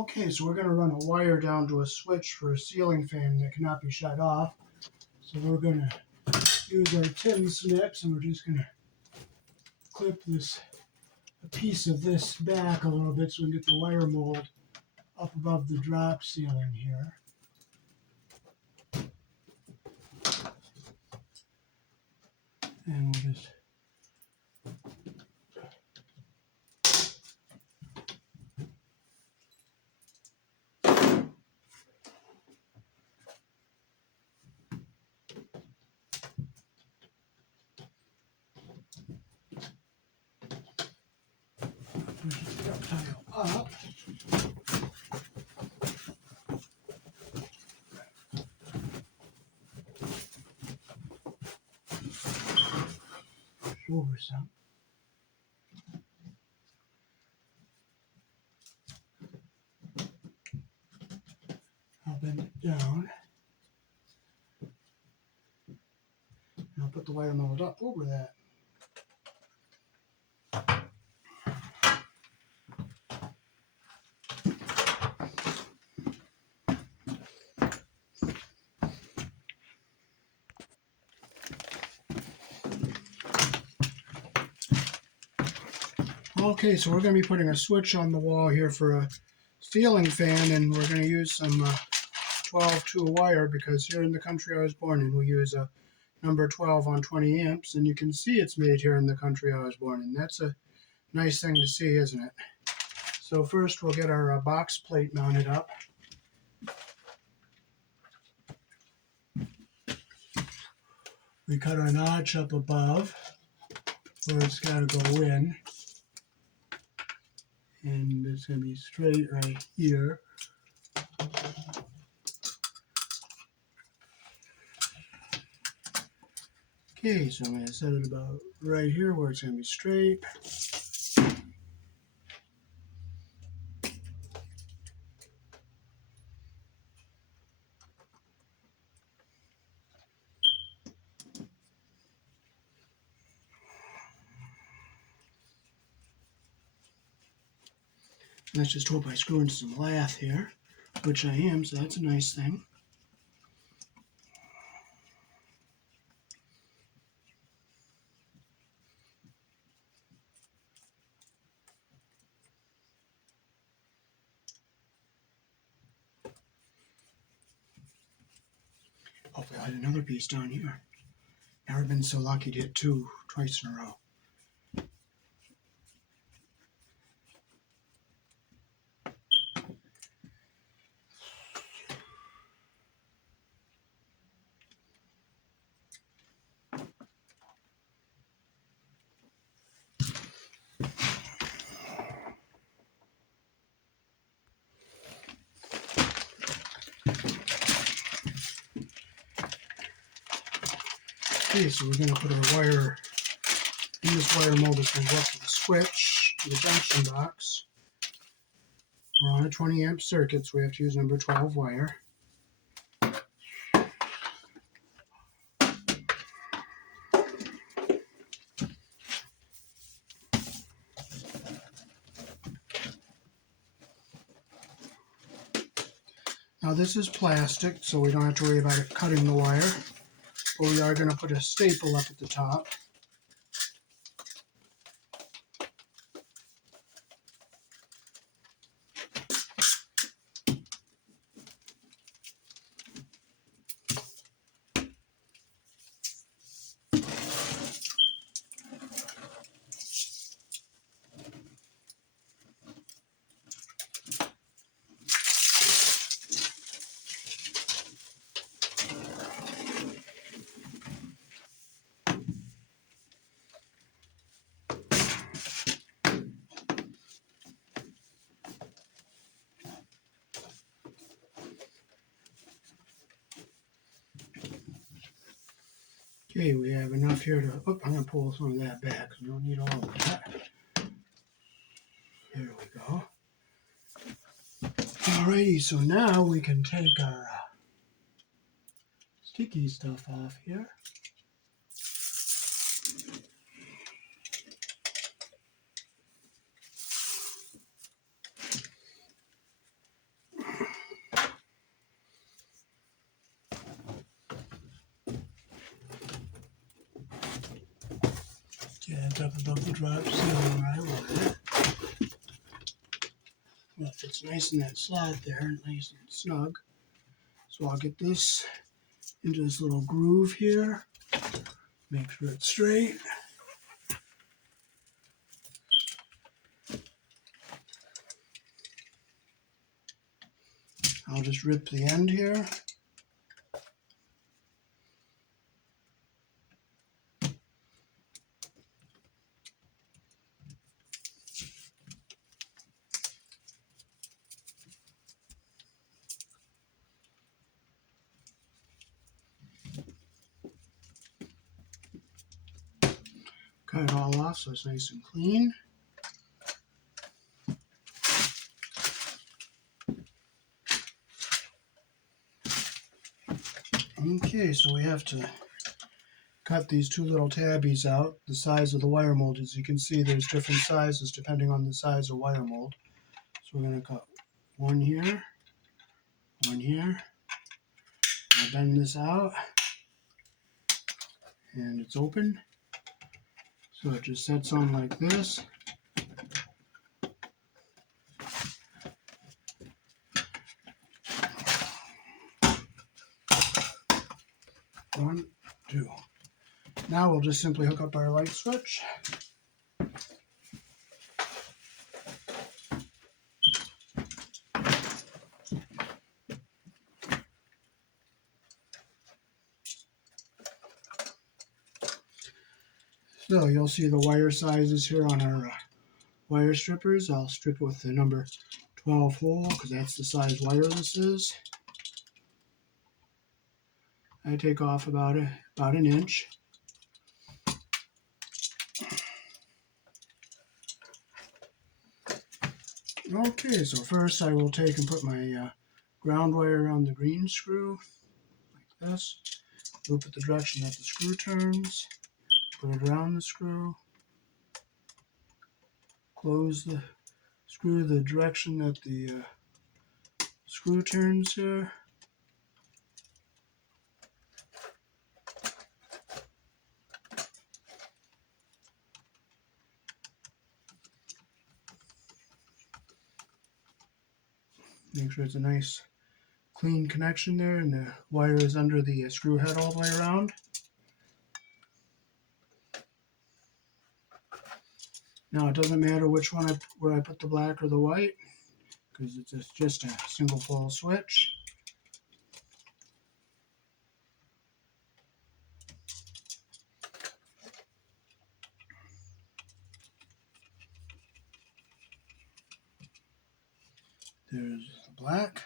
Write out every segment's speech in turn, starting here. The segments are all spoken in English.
Okay, so we're going to run a wire down to a switch for a ceiling fan that cannot be shut off. So we're going to use our tin snips, and we're just going to clip a piece of this back a little bit so we can get the wire mold up above the drop ceiling here. And we'll just push the tile up. Over some. I'll bend it down. And I'll put the wire mold up over that. Okay, so we're going to be putting a switch on the wall here for a ceiling fan, and we're going to use some 12-2 wire because here in the country I was born in, we use a number 12 on 20 amps, and you can see it's made here in the country I was born in. That's a nice thing to see, isn't it? So first we'll get our box plate mounted up. We cut our notch up above where it's got to go in. And it's going to be straight right here. Okay, so I'm going to set it about right here where it's going to be straight. Let's just hope I screw into some lath here, which I am, so that's a nice thing. Hopefully I'll hit another piece down here. Never been so lucky to hit two twice in a row. Okay, so we're going to put our wire in this wire mold that's going to go up to the switch, to the junction box. We're on a 20 amp circuit, so we have to use number 12 wire. Now this is plastic, so we don't have to worry about it cutting the wire, but we are going to put a staple up at the top. Okay, we have enough here to, I'm going to pull some of that back, so we don't need all of that. There we go. Alrighty, so now we can take our sticky stuff off here. up above the drop ceiling right away. Well, it fits nice in that slot there, nice and snug. So I'll get this into this little groove here. Make sure it's straight. I'll just rip the end here. Cut it all off so it's nice and clean. Okay, so we have to cut these two little tabbies out, the size of the wire mold. As you can see, there's different sizes depending on the size of wire mold. So we're going to cut one here, one here. I'll bend this out, and it's open. So it just sets on like this. One, two. Now we'll just simply hook up our light switch. So you'll see the wire sizes here on our wire strippers. I'll strip with the number 12 hole because that's the size wire this is. I take off about an inch. Okay, so first I will take and put my ground wire around the green screw like this. Loop it the direction that the screw turns. Put it around the screw. Close the screw the direction that the screw turns here. Make sure it's a nice clean connection there and the wire is under the screw head all the way around. Now it doesn't matter which one where I put the black or the white because it's just a single pole switch. There's the black.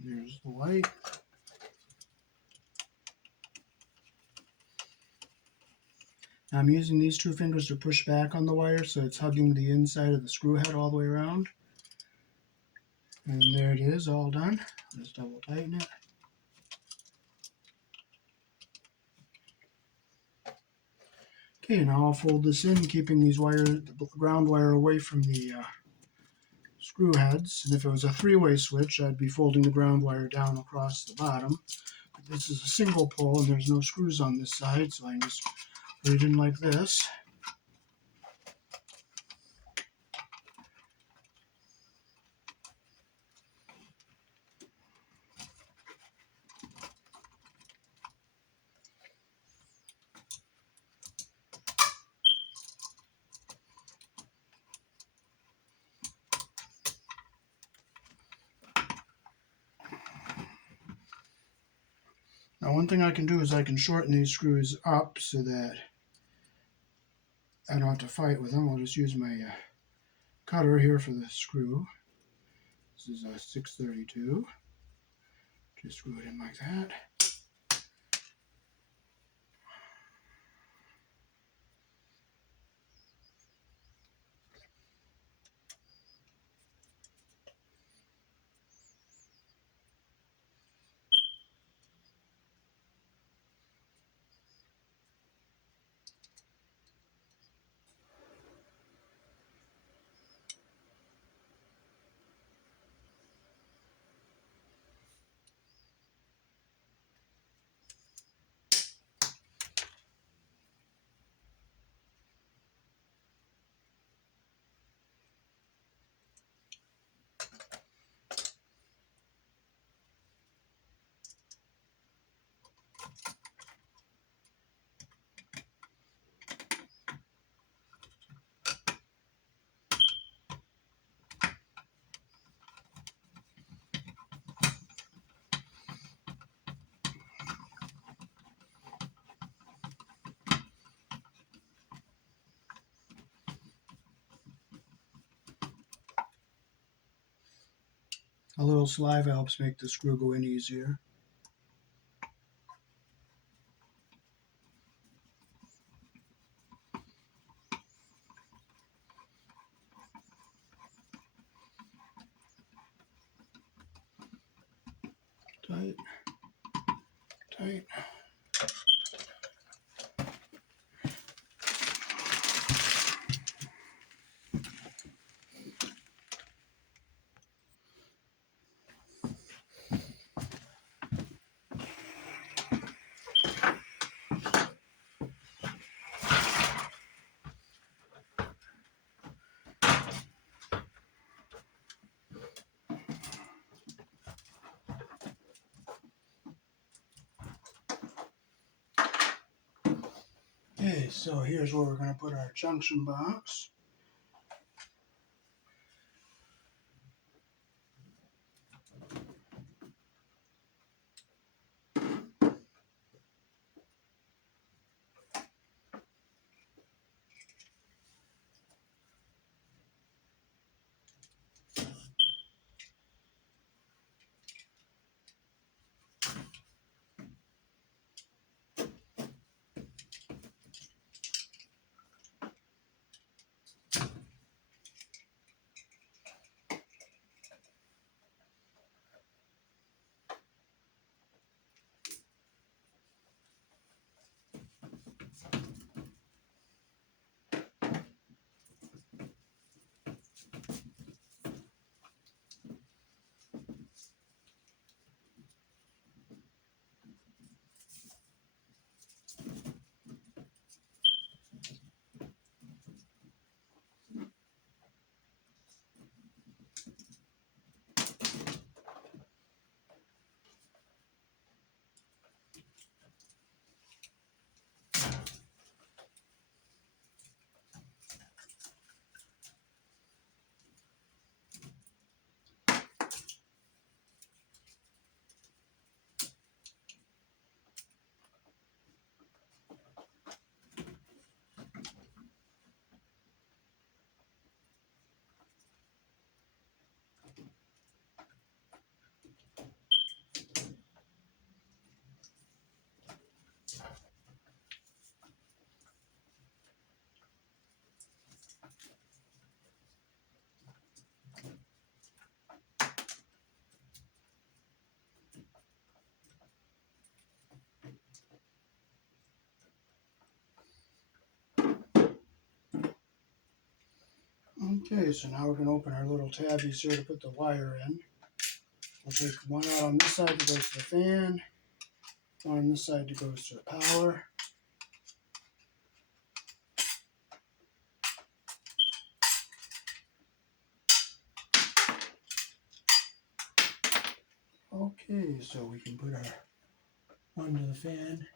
There's the white. Now I'm using these two fingers to push back on the wire so it's hugging the inside of the screw head all the way around. And there it is, all done. Let's double tighten it. Okay, now I'll fold this in, keeping these the ground wire away from the screw heads. And if it was a three-way switch, I'd be folding the ground wire down across the bottom. But this is a single pole and there's no screws on this side, so I just put it in like this. Now one thing I can do is I can shorten these screws up so that I don't have to fight with them. I'll just use my cutter here for the screw. This is a 632. Just screw it in like that. A little saliva helps make the screw go in easier. Tight, tight. Okay, so here's where we're going to put our junction box. Okay, so now we're going to open our little tabbies here to put the wire in. We'll take one out on this side that goes to the fan, one on this side that goes to the power. Okay, so we can put our one to the fan.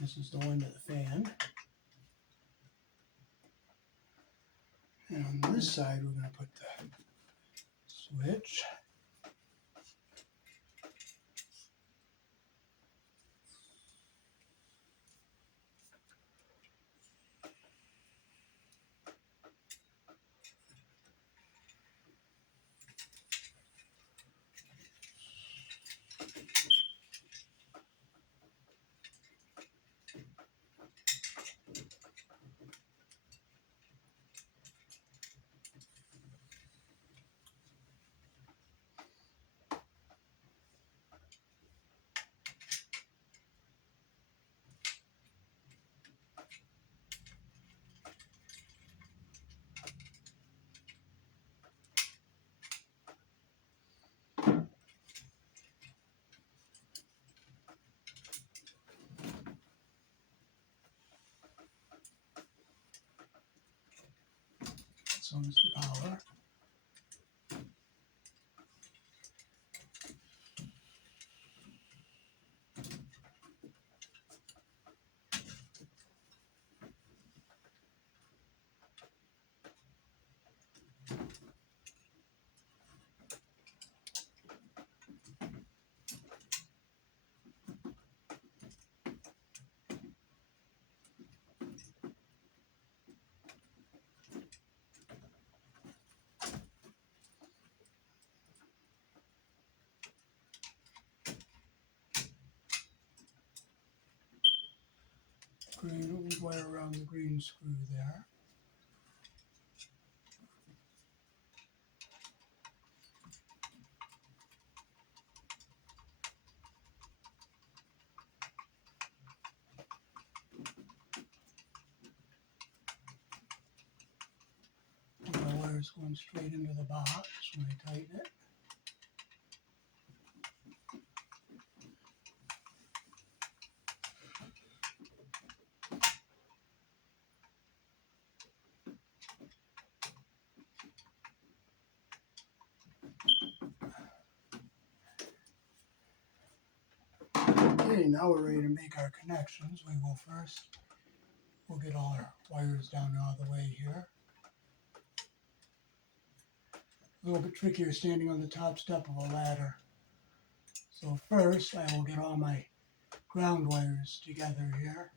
This is the one to the fan. And on this side, we're going to put the switch. so is the power. Green wire around the green screw there. The wire's going straight into the box when I tighten it. Okay, now we're ready to make our connections. We'll get all our wires down out of the way here. A little bit trickier standing on the top step of a ladder. So first I will get all my ground wires together here.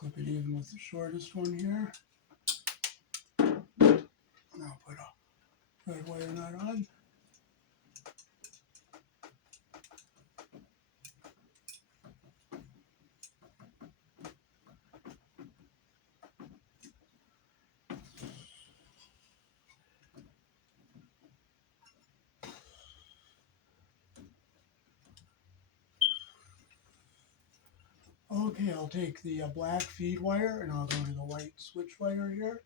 Clip it even with the shortest one here. Now put a red wire nut on. Okay, I'll take the black feed wire and I'll go to the white switch wire here.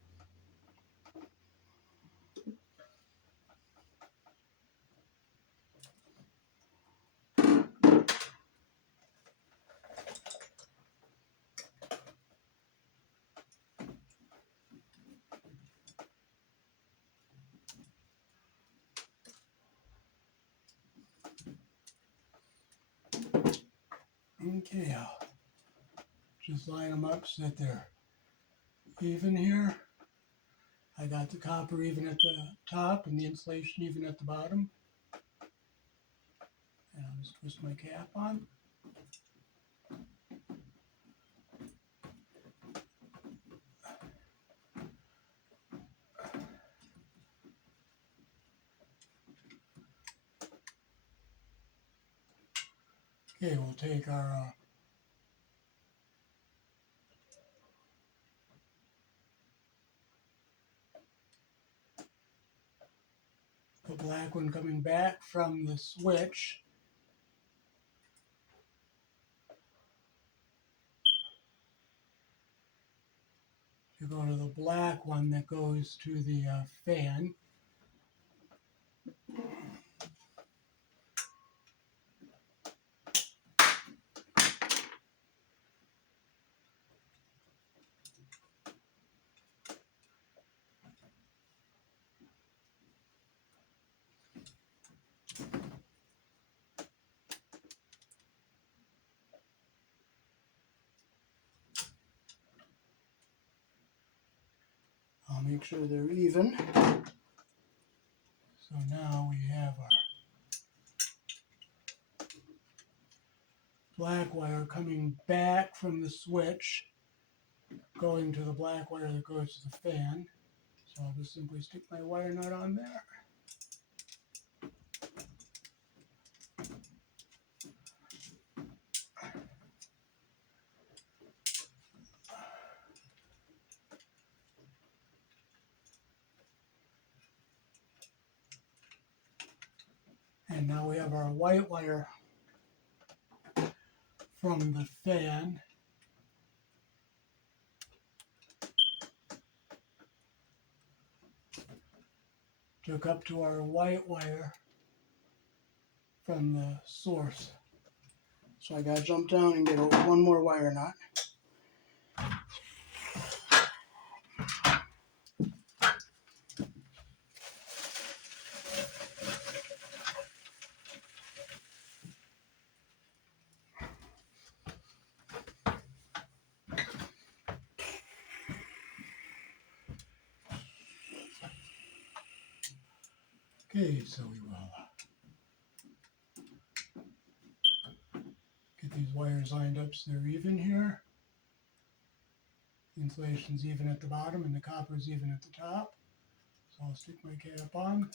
Okay, I'll just line them up so that they're even here. I got the copper even at the top and the insulation even at the bottom. And I'll just twist my cap on. Okay, we'll take our the black one coming back from the switch. You go to the black one that goes to the fan. I'll make sure they're even. So now we have our black wire coming back from the switch, going to the black wire that goes to the fan. So I'll just simply stick my wire nut on there. And now we have our white wire from the fan to hook up to our white wire from the source. So I gotta jump down and get one more wire knot. Okay, so we will get these wires lined up so they're even here. The insulation's even at the bottom and the copper's even at the top. So I'll stick my cap on.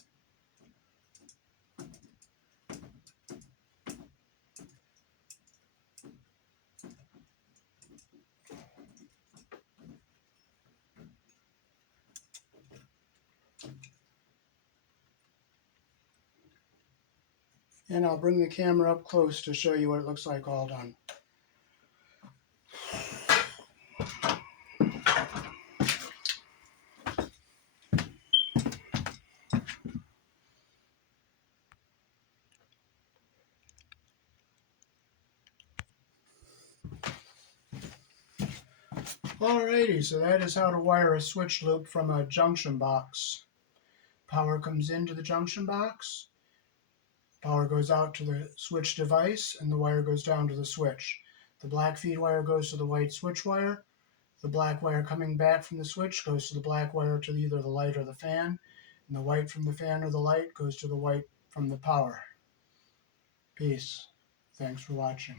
And I'll bring the camera up close to show you what it looks like all done. Alrighty, so that is how to wire a switch loop from a junction box. Power comes into the junction box, power goes out to the switch device, and the wire goes down to the switch. The black feed wire goes to the white switch wire. The black wire coming back from the switch goes to the black wire to either the light or the fan, and the white from the fan or the light goes to the white from the power. Peace. Thanks for watching.